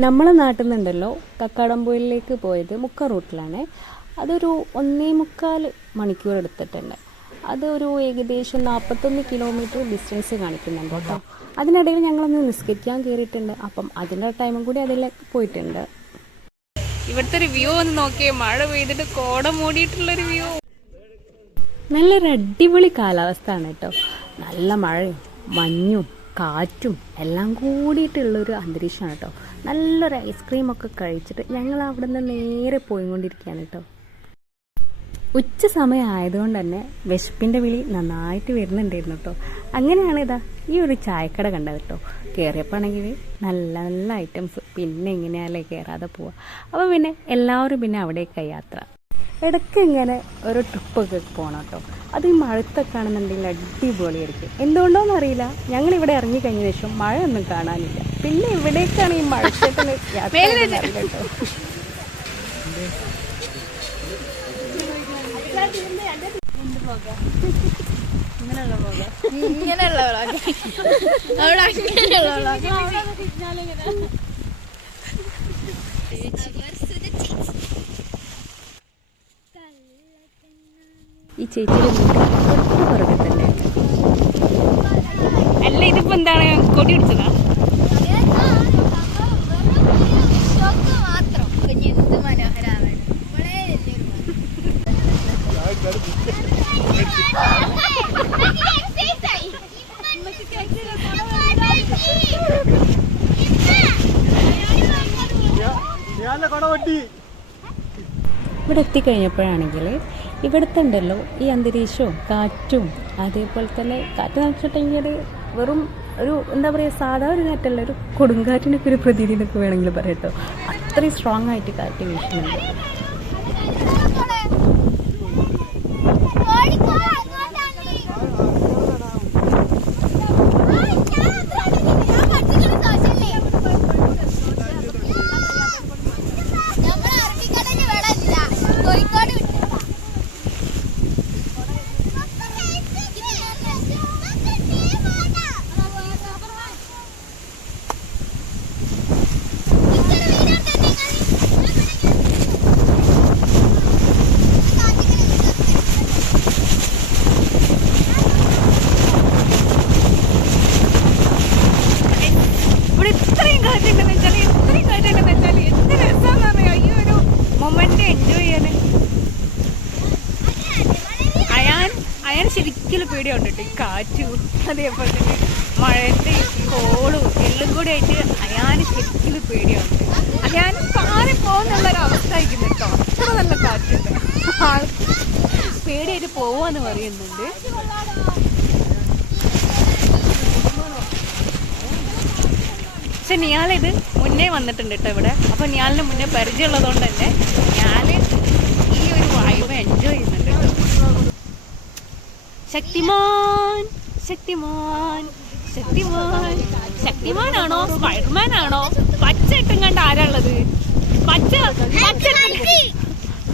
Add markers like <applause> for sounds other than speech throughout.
നമ്മളെ നാട്ടിൽ നിന്നുണ്ടല്ലോ കക്കാടംപൊയിലേക്ക് പോയത് മുക്ക റൂട്ടിലാണ്. അതൊരു ഒന്നേ മുക്കാൽ മണിക്കൂർ എടുത്തിട്ടുണ്ട്. അതൊരു ഏകദേശം നാൽപ്പത്തൊന്ന് കിലോമീറ്റർ ഡിസ്റ്റൻസ് കാണിക്കുന്നുണ്ട് കേട്ടോ. അതിനിടയിൽ ഞങ്ങളൊന്ന് നിസ്കരിക്കാൻ കയറിയിട്ടുണ്ട്. അപ്പം അതിന്റെ ടൈമും കൂടി അതിലേക്ക് പോയിട്ടുണ്ട്. ഇവിടുത്തെ ഒരു വ്യൂ ഒന്ന് നോക്കിയേ. മഴ പെയ്തിട്ട് കോട മൂടിയിട്ടുള്ളൊരു വ്യൂ. നല്ലൊരു അടിപൊളി കാലാവസ്ഥയാണ് കേട്ടോ. നല്ല മഴയും മഞ്ഞും കാറ്റും എല്ലാം കൂടിയിട്ടുള്ളൊരു അന്തരീക്ഷമാണ് കേട്ടോ. നല്ലൊരു ഐസ്ക്രീം ഒക്കെ കഴിച്ചിട്ട് ഞങ്ങൾ അവിടെ നിന്ന് നേരെ പോയിക്കൊണ്ടിരിക്കുകയാണ് കേട്ടോ. ഉച്ച സമയം ആയതുകൊണ്ട് തന്നെ വിശപ്പിന്റെ വിളി നന്നായിട്ട് വരുന്നുണ്ടായിരുന്നു കേട്ടോ. അങ്ങനെയാണ് ഇതാ ഈ ഒരു ചായക്കട കണ്ടത് കേട്ടോ. കയറിയപ്പോണെങ്കിൽ നല്ല നല്ല ഐറ്റംസ് പിന്നെ എങ്ങനെയാലേ കയറാതെ പോവുക. അപ്പോൾ പിന്നെ എല്ലാവരും പിന്നെ അവിടേക്കാണ് യാത്ര. ഇടയ്ക്ക് ഇങ്ങനെ ഒരു ട്രിപ്പൊക്കെ പോകണം കേട്ടോ. അത് ഈ മഴത്തൊക്കെ ആണെന്നുണ്ടെങ്കിൽ അടിപൊളിയായിരിക്കും. എന്തുകൊണ്ടോന്ന് അറിയില്ല. ഞങ്ങൾ ഇവിടെ ഇറങ്ങി കഴിഞ്ഞ ശേഷം മഴ ഒന്നും കാണാനില്ല. പിന്നെ ഇവിടേക്കാണ് ഈ മഴ യാത്ര കേട്ടോ. ഇങ്ങനെയുള്ള vlog. അവിടെ അങ്ങനെയുള്ള vlog. ഈ ചേച്ചിയുടെ തൊട്ട് പുറകെ തന്നെ. അല്ല ഇതിപ്പോ എന്താണ്? കൊടി പിടിച്ചതാ? ഇവിടെ എത്തിക്കഴിഞ്ഞപ്പോഴാണെങ്കിൽ ഇവിടുത്തെ ഉണ്ടല്ലോ ഈ അന്തരീക്ഷവും കാറ്റും അതേപോലെ തന്നെ കാറ്റ് എന്ന് വെച്ചിട്ടുണ്ടെങ്കിൽ വെറും ഒരു എന്താ പറയുക സാധാ ഒരു കാറ്റല്ല ഒരു കൊടുങ്കാറ്റിനൊക്കെ ഒരു പ്രതീതി എന്നൊക്കെ വേണമെങ്കിൽ പറയട്ടോ അത്രയും സ്ട്രോങ് ആയിട്ട് കാറ്റ് വീശുന്നുണ്ട്. കേട്ടോ കാറ്റും അതേപോലെ തന്നെ മഴയത്തെ കോളും എല്ലാം കൂടി ആയിട്ട് അയാന് ശരിക്കും പേടിയുണ്ട് അയാന് പാറി പോകുന്നുള്ളൊരു അവസ്ഥ ആയിരിക്കുന്നു കേട്ടോ. അത്ര നല്ല കാറ്റുണ്ട്. പേടിയായിട്ട് പോവാന്ന് പറയുന്നുണ്ട്. പക്ഷെ നിയാളിത് മുന്നേ വന്നിട്ടുണ്ട് കേട്ടോ ഇവിടെ. അപ്പൊ നിയാളിന് മുന്നേ പരിചയമുള്ളതുകൊണ്ട് തന്നെ ഞാൻ ഈ ഒരു വൈബ് എൻജോയ് കേട്ടോ ശക്തിമാൻ ശക്തിമാൻ ശക്തിമാൻ. ശക്തിമാനാണോ? സ്പൈഡർമാൻ ആണോ പച്ച ഇട്ടും കണ്ട ആരാളത് പച്ച പച്ച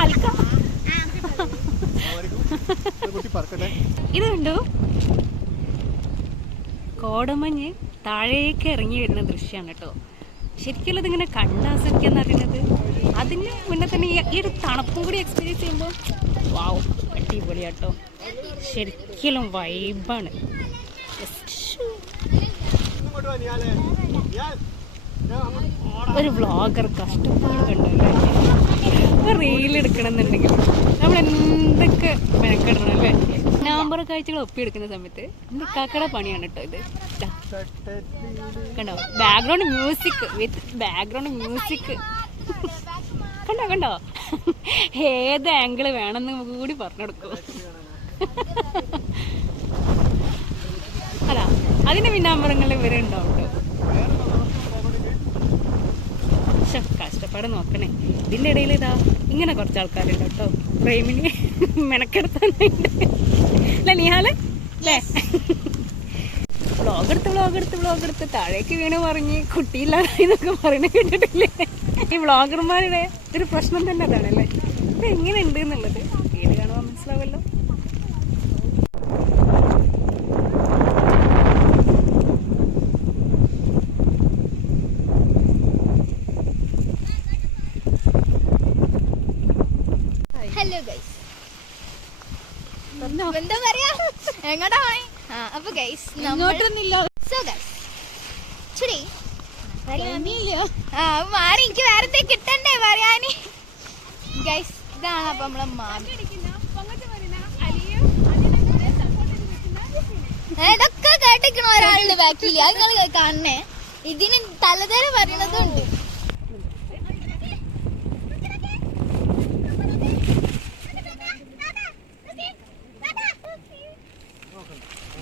ഹൽക്ക ഇത് കണ്ടു കോടമഞ്ഞ് താഴേക്ക് ഇറങ്ങി വരുന്ന ദൃശ്യമാണ് കേട്ടോ. ശരിക്കും ഇതിങ്ങനെ കണ്ടാസ്വദിക്കാന്ന് അറിയുന്നത് അതിന് മുന്നേ തന്നെ ഈ ഈ ഒരു തണുപ്പും കൂടി എക്സ്പീരിയൻസ് ചെയ്യുമ്പോൾ വാവ് അടിപൊളിയാട്ടോ. ശരിക്കും വൈബാണ് ഒരു വ്ളോഗർ കഷ്ടപ്പാട് കണ്ടല്ലേ? റീൽ എടുക്കണമെന്നുണ്ടെങ്കിൽ നമ്മൾ എന്തൊക്കെ മെനക്കെടണം അല്ലേ നവംബർ കാഴ്ചകൾ ഒപ്പിയെടുക്കുന്ന സമയത്ത് എന്റെ കാക്കട പണിയാണ് കേട്ടോ ഇത്. കണ്ടോ? Background music with background music കണ്ടോ കണ്ടോ? ഏത് ആംഗിൾ വേണമെന്ന് കൂടി പറഞ്ഞെടുക്കും <laughs> അല്ല അതിന് പിന്നാമ്പറങ്ങളിൽ ഇവരെ ഉണ്ടോ കഷ്ടപ്പാട് നോക്കണേ. ഇതിന്റെ ഇടയിൽ ഇതാ ഇങ്ങനെ കുറച്ച് ആൾക്കാരുണ്ട് കേട്ടോ. പ്രേമിന് <laughs> മെനക്കെടുത്താനായിട്ട്. അല്ലേ വ്ളോഗ് എടുത്ത് വ്ളോഗ് എടുത്ത് വ്ളോഗ് എടുത്ത് താഴേക്ക് വീണ് പറഞ്ഞ് കുട്ടിയില്ലാതായി എന്നൊക്കെ പറയുന്നത് കേട്ടിട്ടില്ലേ? ഈ വ്ളോഗർമാരുടെ ഒരു പ്രശ്നം തന്നെ അതാണല്ലേ? ഇത് എങ്ങനെയുണ്ട് എന്നുള്ളത്? വീട് കാണുമ്പോൾ മനസ്സിലാവല്ലോ. എന്താ പറയാ എങ്ങോട്ടാ പോണേ? ആ അപ്പൊ ഗൈസ് സോ ഗൈസ് ചുരി ആ മാറി എനിക്ക് വേറെ കിട്ടണ്ടേ പറയാന്? ഗൈസ് ഇതാണ് അപ്പൊ നമ്മളെ മാമി. ഇതൊക്കെ കേട്ടിക്കണ ഒരാളുടെ ബാക്കിൽ അത് നിങ്ങൾ കാണണേ. ഇതിന് തലതര പറയണതും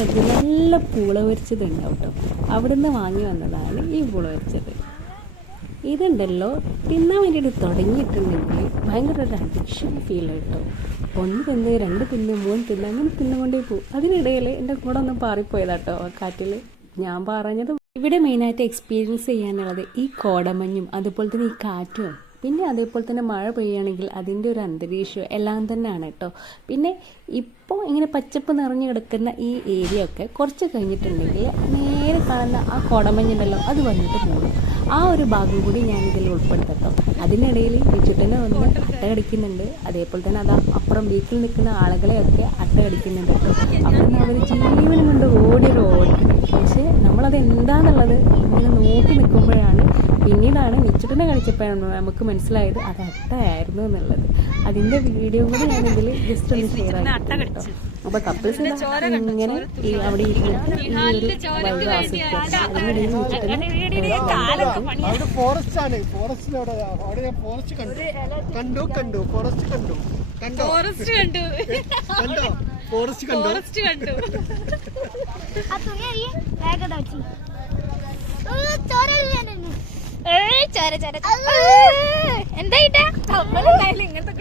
സ്ഥലത്ത് നല്ല പൂള പൊരിച്ചതുണ്ടാവും കേട്ടോ അവിടുന്ന് വാങ്ങി വന്നതാണ് ഈ പൂള പൊരിച്ചത് ഇതുണ്ടല്ലോ തിന്നാൻ വേണ്ടിയിട്ട് തുടങ്ങിയിട്ടുണ്ടെങ്കിൽ ഭയങ്കര ഒരു അഡിക്ഷൻ ഫീൽ കേട്ടോ ഒന്ന് തിന്ന് രണ്ട് തിന്ന് മൂന്ന് തിന്ന് അങ്ങനെ തിന്നുകൊണ്ടേ പോകും. അതിനിടയിൽ എന്റെ കൂടെ ഒന്ന് പാറിപ്പോയതാട്ടോ കാറ്റിൽ. ഞാൻ പറഞ്ഞത് ഇവിടെ മെയിനായിട്ട് എക്സ്പീരിയൻസ് ചെയ്യാനുള്ളത് ഈ കോടമഞ്ഞും അതുപോലെ തന്നെ ഈ കാറ്റും പിന്നെ അതേപോലെ തന്നെ മഴ പെയ്യുകയാണെങ്കിൽ അതിന്റെ ഒരു അന്തരീക്ഷം എല്ലാം തന്നെയാണ് കേട്ടോ. പിന്നെ ഇപ്പോൾ ഇങ്ങനെ പച്ചപ്പ് നിറഞ്ഞു കിടക്കുന്ന ഈ ഏരിയ ഒക്കെ കുറച്ച് കഴിഞ്ഞിട്ടുണ്ടെങ്കിൽ നേരെ കാണുന്ന ആ കോടമഞ്ഞുണ്ടല്ലോ അത് വന്നിട്ട് പോകും ആ ഒരു ഭാഗം കൂടി ഞാൻ ഇതിൽ ഉൾപ്പെടുത്തട്ടോ. അതിനിടയിൽ ബിജുട്ടനെ ഒന്ന് അട്ട കടിക്കുന്നുണ്ട്. അതേപോലെ തന്നെ അതാ അപ്പുറം വീട്ടിൽ നിൽക്കുന്ന ആളുകളെയൊക്കെ അട്ട കടിക്കുന്നുണ്ട് കേട്ടോ. അപ്പം അവർ ജീവനും കൊണ്ട് ഓടി ഓടി. പക്ഷേ നമ്മളത് എന്താണെന്നുള്ളത് ഇങ്ങനെ നോക്കി നിൽക്കുമ്പോഴാണ് പിന്നീടാണ് നിച്ചിട്ടിനെ കളിച്ചപ്പോഴാണ് നമുക്ക് മനസ്സിലായത് അത് അട്ടയായിരുന്നു എന്നുള്ളത്. അതിന്റെ വീഡിയോ കൂടി ഞാനിതിൽ ജസ്റ്റ് ഒന്ന് ഷെയർ ആക്കി അപ്പൊ കപ്പിൾസ് ഇങ്ങനെ ഈ അവിടെ ഇരുന്നിട്ട് ഈ ഒരു വൈബ് ആസ്വദിക്കും. അതിനിടയിൽ നിച്ചിട്ടിനെ അവിടെ ഫോറസ്റ്റ് ആണ് ഫോറസ്റ്റിലവിടെ അവിടെ ഞാൻ ഫോറസ്റ്റ് കണ്ടു. കണ്ടു കണ്ടു. ഫോറസ്റ്റ് കണ്ടു. കണ്ടോ? ഫോറസ്റ്റ് കണ്ടു. കണ്ടോ? ഫോറസ്റ്റ് കണ്ടു. ഫോറസ്റ്റ് കണ്ടു. ചോര എന്തായിട്ടാ ഇങ്ങനത്തെ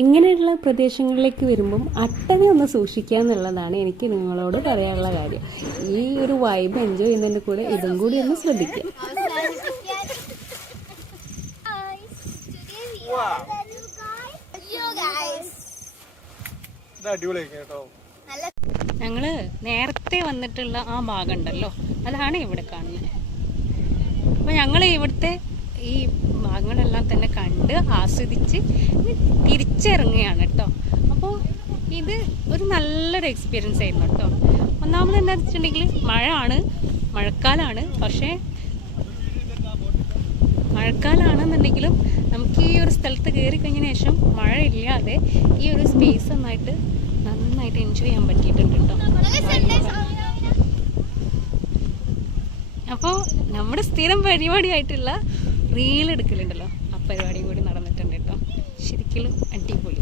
ഇങ്ങനെയുള്ള പ്രദേശങ്ങളിലേക്ക് വരുമ്പം അട്ടനെ ഒന്ന് സൂക്ഷിക്കുക എന്നുള്ളതാണ് എനിക്ക് നിങ്ങളോട് പറയാനുള്ള കാര്യം. ഈ ഒരു വൈബ് എൻജോയ് ചെയ്യുന്നതിന്റെ കൂടെ ഇതും കൂടി ഒന്ന് ശ്രദ്ധിക്കുക. ഞങ്ങൾ നേരത്തെ വന്നിട്ടുള്ള ആ ഭാഗം ഉണ്ടല്ലോ. അതാണ് ഇവിടെ കാണുന്നത്. അപ്പൊ ഞങ്ങൾ ഇവിടുത്തെ ഈ ഭാഗങ്ങളെല്ലാം തന്നെ കണ്ട് ആസ്വദിച്ച് തിരിച്ചിറങ്ങുകയാണ് കേട്ടോ. അപ്പോൾ ഇത് ഒരു നല്ലൊരു എക്സ്പീരിയൻസ് ആയിരുന്നു കേട്ടോ. ഒന്നാമത് എന്താണെന്ന് വെച്ചിട്ടുണ്ടെങ്കിൽ മഴ ആണ് മഴക്കാലമാണ് പക്ഷേ മഴക്കാലമാണെന്നുണ്ടെങ്കിലും നമുക്ക് ഈ ഒരു സ്ഥലത്ത് കയറി കഴിഞ്ഞതിന് ശേഷം മഴ ഇല്ലാതെ ഈ ഒരു സ്പേസ് നന്നായിട്ട് നന്നായിട്ട് എൻജോയ് ചെയ്യാൻ പറ്റിയിട്ടുണ്ട് കേട്ടോ. അപ്പോൾ നമ്മുടെ സ്ഥിരം പരിപാടിയായിട്ടുള്ള റീൽ എടുക്കലുണ്ടല്ലോ ആ പരിപാടിയും കൂടി നടന്നിട്ടുണ്ട് കേട്ടോ. ശരിക്കും അടിപൊളി.